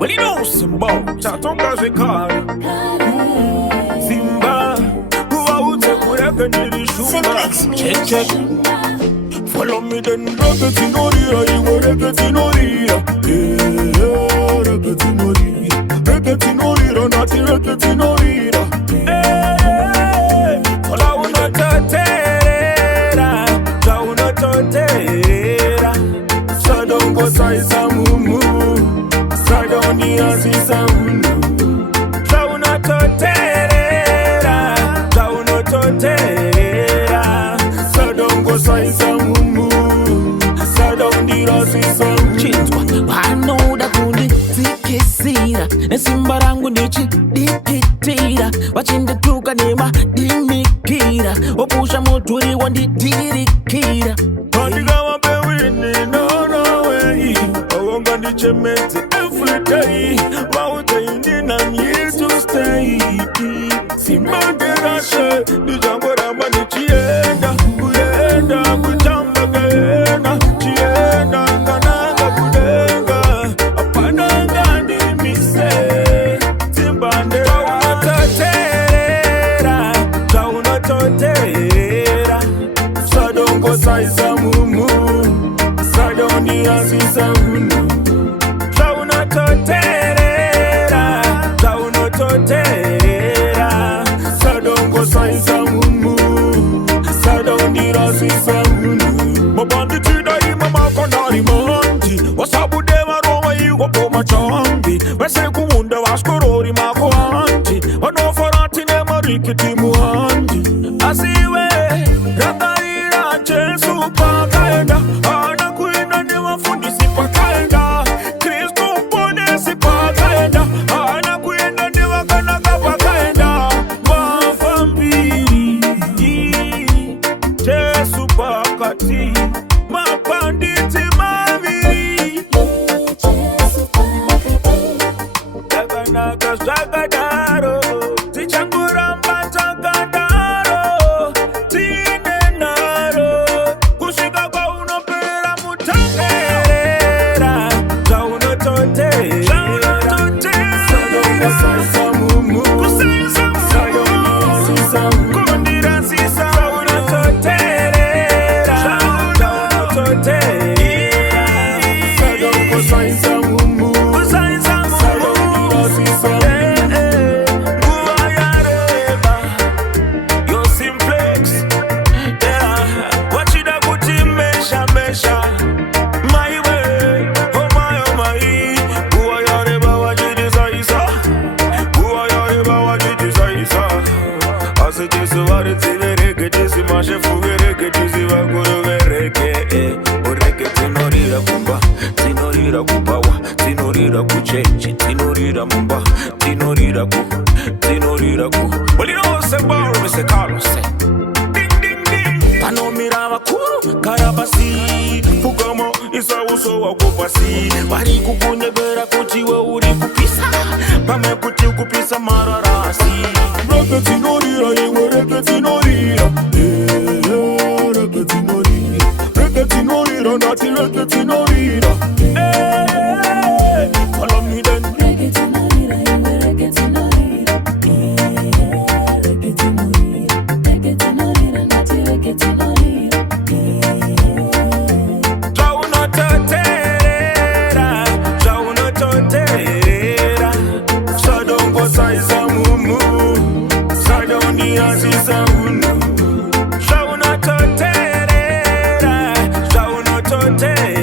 Well, you know Simba, chatonga zekari Simba, uwa ute kureka nilishuma Check Follow me then, reggae noria, iwo reggae noria Reggae noria, reggae noria, nati reggae noria Follow una totera, ja una totera Sadongo saisa mumu Sadoni azisa unu Jauna toterera Jauna toterera Sadongo saisa mumu Sadoni azisa unu Chitwa Wanoda kundi tikisira Nesimbarangu nichi dikitira Wachinde tuka nema dimikira Opusha moturi wandi dirikira Mandiga wabewini no way Awonga ndichemete every day Waute indi na here to stay Simangerashe Nijangora mani chienda Kuenda kuchamba gaena Chienda ngananga kudenga Apananga ndi mise Simbande Jauna toterera Jauna toterera Sadongo saisa mumu Sadoni azisa unu Jauna toterera Jauna toterera Sadongo saisa mumu Sadoni azisa unu Mabandi chida ima makonari manti Wasabu dema roma iwa poma chambi Wese kumunde waskorori mako anti Wanoforati ne marikiti muanti Asiwe Ratarira Jesu pakaenda Ana kuina ni wafundisi pakaenda Kristo mpone pakaenda Ana kuina ni wakanaga pakaenda Mafambiri Jesu pakati Mapanditi maviri Jaganaka jagadaro Tichanguramba jagadaro Tinenaro Kushika kwa unopera mutangerera Jauna tote Jauna tote Sadonga sasa mumu Kusesa Sadonga sisa Kundira sisa Jauna toterera Jauna tote Sadonga sisa mumu Kusesa mumu Sadonga sisa Guayareba Yo simplex Wachida kuti mesha My way, oh my Guayareba wajidisa isa Guayareba wajidisa isa Ase jesu wari tivereke Jesi mashe fugereke Jesi wakuru vereke Oreke tinorira kumba Tinorira kubawa Tinorira kuchechi Tinorira mumba Tinorira ku Well you know what's about Mr. Carlos Panomira wakuru Karabasi Fukamo isa uso wakupasi Wari kukunyebera kuti we uri kupisa Pame kuti kupisa mararasi Reggae tinorira iwe reggae tinorira Reggae tinorira Reggae tinorira nati reggae tinorira Follow me then Reggae tinorira, iwe reggae tinorira Reggae tinorira, reggae tinorira, nati reggae tinorira Jauna toterera Jauna toterera Sadongo saisa mumu Sadoni azisa unu Jauna toterera Jauna toterera